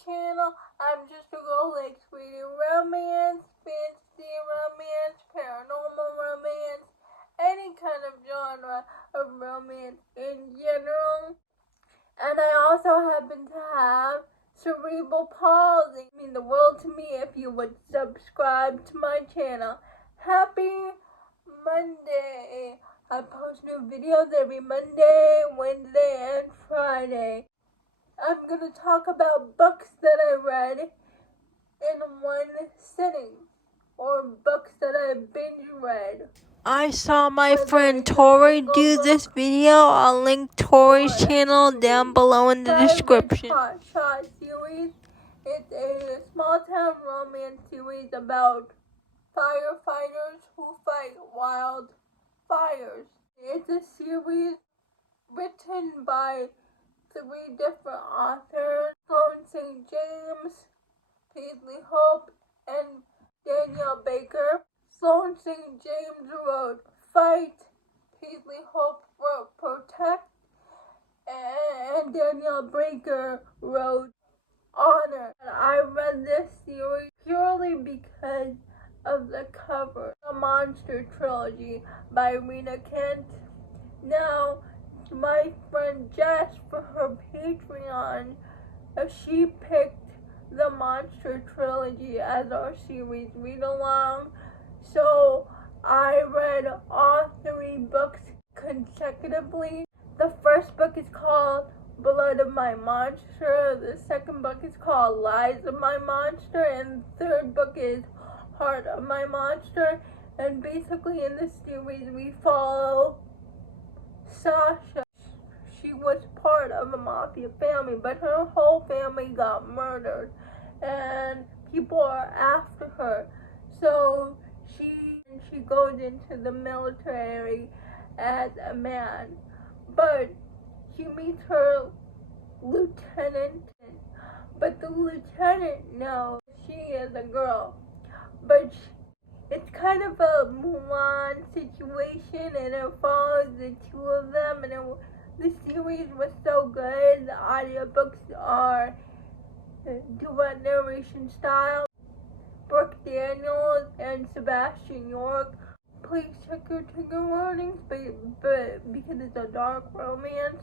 channel. I'm just a girl who likes reading romance, fantasy romance, paranormal romance, any kind of genre of romance in general. And I also happen to have cerebral palsy. It means the world to me if you would subscribe to my channel. Happy Monday! I post new videos every Monday, Wednesday, and Friday. I'm going to talk about books that I read in one sitting, or books that I binge-read. I saw my friend Tori do this video. I'll link Tori's channel down below in the description. Hot Shot series. It's a small town romance series about firefighters who fight wildfires. It's a series written by 3 different authors: Sloane St. James, Paisley Hope, and Danielle Baker. Sloane St. James wrote Fight, Paisley Hope wrote Protect, and Danielle Baker wrote Honor. And I read this series purely because of the cover, The Monster Trilogy by Rena Kent. Now, my friend Jess, for her Patreon, she picked The Monster Trilogy as our series read-along. So I read all 3 books consecutively. The first book is called Blood of My Monster. The second book is called Lies of My Monster. And the third book is Heart of My Monster. And basically in this series we follow Sasha. She was part of a mafia family, but her whole family got murdered and people are after her. So she goes into the military as a man, but she meets her lieutenant, but the lieutenant knows she is a girl, but it's kind of a Mulan situation, and it follows the 2 of them, and the series was so good. The audiobooks are duet narration style. Brooke Daniels and Sebastian York. Please check your trigger warnings, but because it's a dark romance.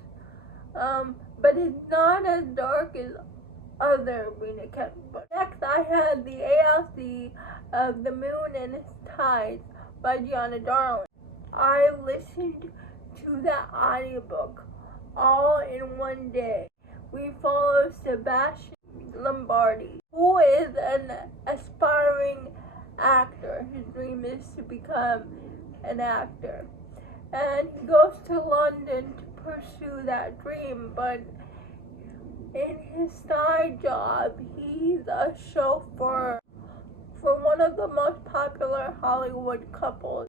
But it's not as dark as other Rena Kent books. Next, I had The ALC of The Moon and Its Tides by Gianna Darling. I listened to that audiobook all in one day. We follow Sebastian Lombardi, who is an aspiring actor. His dream is to become an actor. And he goes to London to pursue that dream, but in his side job, he's a chauffeur for one of the most popular Hollywood couples.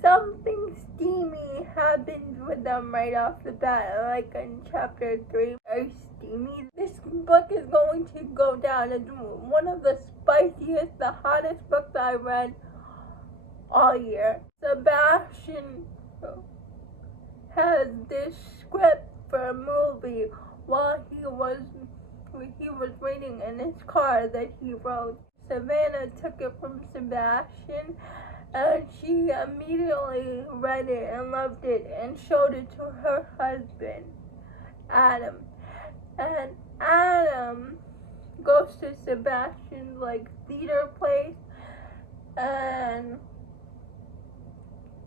Something steamy happens with them right off the bat, like in chapter 3. Very steamy. This book is going to go down as one of the spiciest, the hottest books I read all year. Sebastian has this script for a movie while he was reading in his car that he wrote. Savannah took it from Sebastian, and she immediately read it and loved it and showed it to her husband, Adam. And Adam goes to Sebastian's theater place, and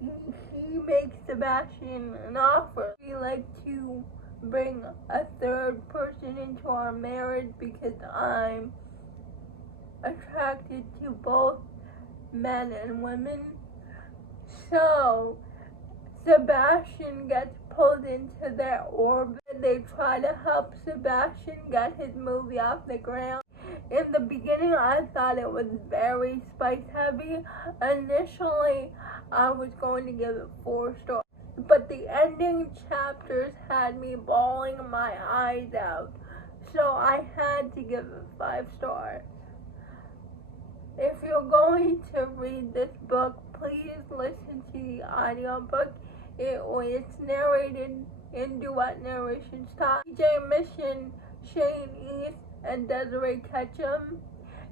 he makes Sebastian an offer. We like to bring a 3rd person into our marriage because I'm attracted to both men and women. So Sebastian gets pulled into their orbit. They try to help Sebastian get his movie off the ground. In the beginning, I thought it was very spice heavy. Initially, I was going to give it 4 stars, but the ending chapters had me bawling my eyes out, so I had to give it 5 stars. If you're going to read this book, please listen to the audiobook. It's narrated in duet narration style. DJ Mission, Shane East, and Desiree Ketchum,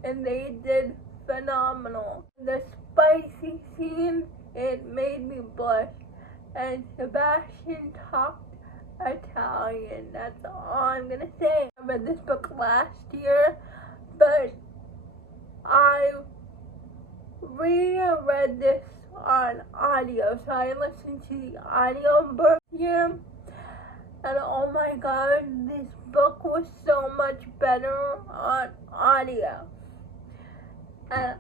and they did phenomenal. The spicy scene, it made me blush, and Sebastian talked Italian. That's all I'm gonna say. I read this book last year, but I reread this on audio, so I listened to the audio book here, and oh my god, this book was so much better on audio. And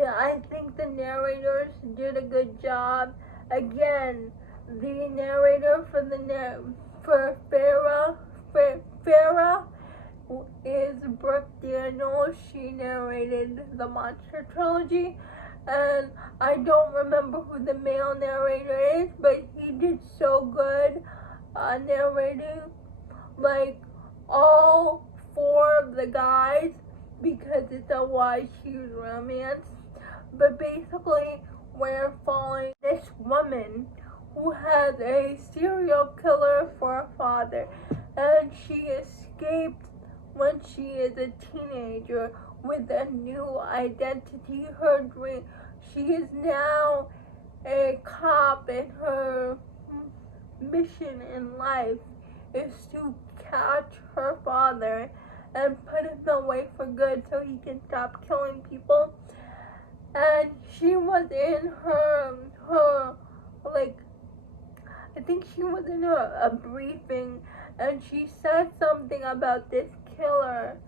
I think the narrators did a good job. Again, the narrator for Farah is Brooke Daniels. She narrated the Monster Trilogy, and I don't remember who the male narrator is, but he did so good narrating like all four of the guys, because it's a YA romance. But basically, we're following this woman who has a serial killer for a father, and she escaped when she is a teenager with a new identity. Her dream, she is now a cop, and her mission in life is to catch her father and put him away for good so he can stop killing people. And she was in her like, I think she was in a briefing, and she said something about this killer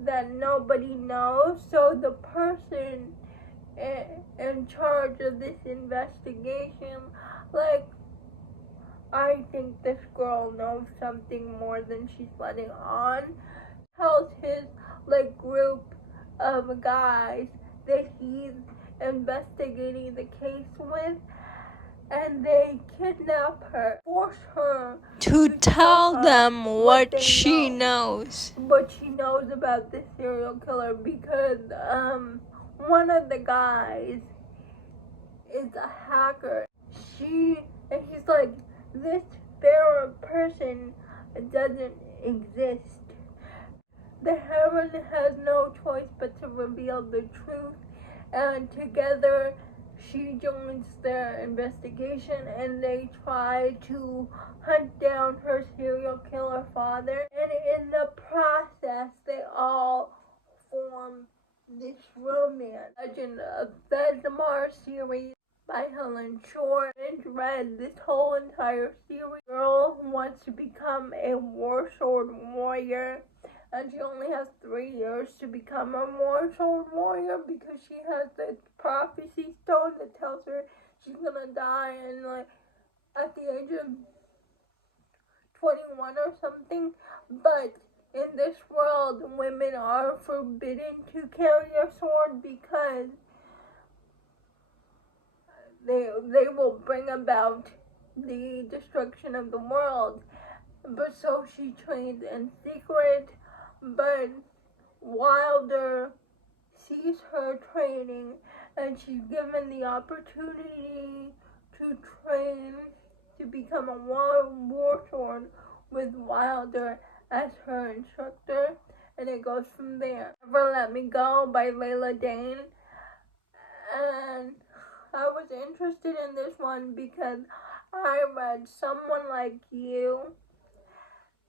that nobody knows. So the person in charge of this investigation, like, I think this girl knows something more than she's letting on, tells his like group of guys that he's investigating the case with, and they kidnap her, force her to tell them what she knows. What she knows about the serial killer, because one of the guys is a hacker. He's like, this Farah person doesn't exist. The heroine has no choice but to reveal the truth, and together she joins their investigation, and they try to hunt down her serial killer father. And in the process, they all form this romance. Legend of thezmarr series by Helen Shore. Binge-read this whole entire series. Girl who wants to become a war sword warrior, and she only has 3 years to become a war sword warrior, because she has the prophecy stone that tells her she's gonna die and like at the age of 21 or something. But in this world, women are forbidden to carry a sword because they will bring about the destruction of the world. But so she trains in secret, but Wilder sees her training, and she's given the opportunity to train to become a war sword with Wilder as her instructor, and it goes from there. Never Let Me Go by Layla Dane. And I was interested in this one because I read Someone Like You,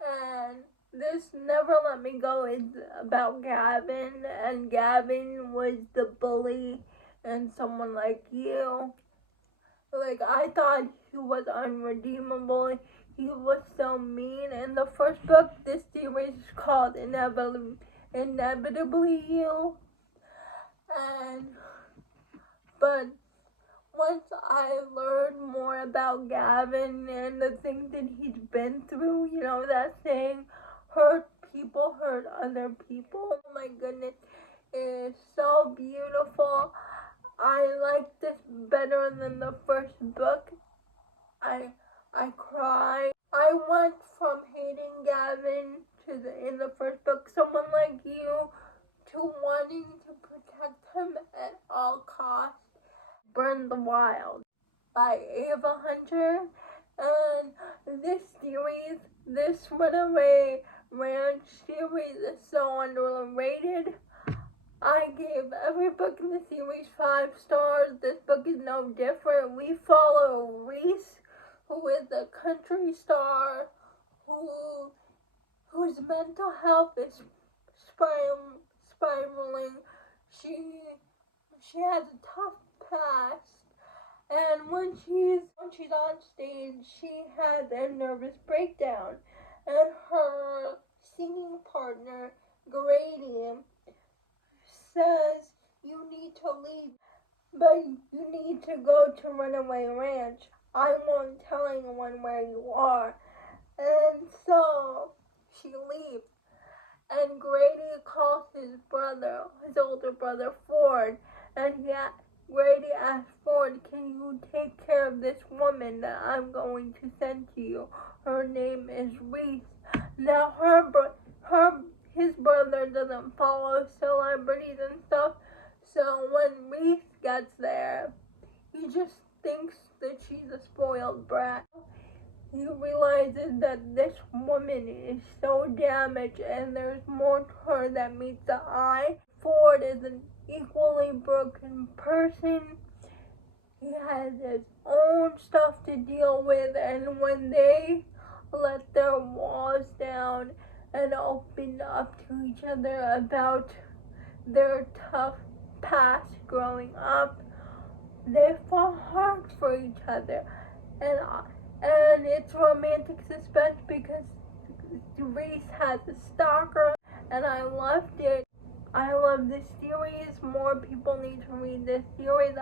and this Never Let Me Go is about Gavin, and Gavin was the bully in Someone Like You. Like, I thought he was unredeemable. He was so mean. In the first book, this series is called Inevitably You. But once I learned more about Gavin and the things that he's been through, you know that saying, hurt people hurt other people. Oh my goodness, it is so beautiful. I like this better than the first book. I cried. I went from hating Gavin in the first book, Someone Like You, to wanting to protect him at all costs. Burn the Wild by Ava Hunter. And this series, this runaway Ranch series is so underrated. I gave every book in the series 5 stars. This book is no different. We follow Reese, who is a country star whose mental health is spiraling. She has a tough past, and when she's on stage, she has a nervous breakdown, and her singing partner Grady says, "You need to leave, but you need to go to Runaway Ranch. I won't tell anyone where you are." And so she leaves, and Grady calls his older brother Ford, and Grady asks Ford, "Can you take care of this woman that I'm going to send to you? Her name is Reese." Now his brother doesn't follow celebrities and stuff, so when Reese gets there, he just thinks that she's a spoiled brat. He realizes that this woman is so damaged and there's more to her than meets the eye. Ford is an equally broken person. He has his own stuff to deal with, and when they let their walls down and opened up to each other about their tough past growing up, they fall hard for each other. And it's romantic suspense because Reese has a stalker, and I loved it. I love this series. More people need to read this series.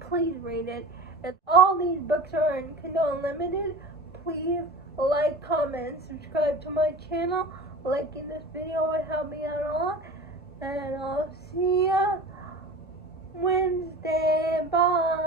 Please read it. And all these books are in Kindle Unlimited. Please like, comment, and subscribe to my channel. Liking this video would help me out a lot. And I'll see ya Wednesday. Bye.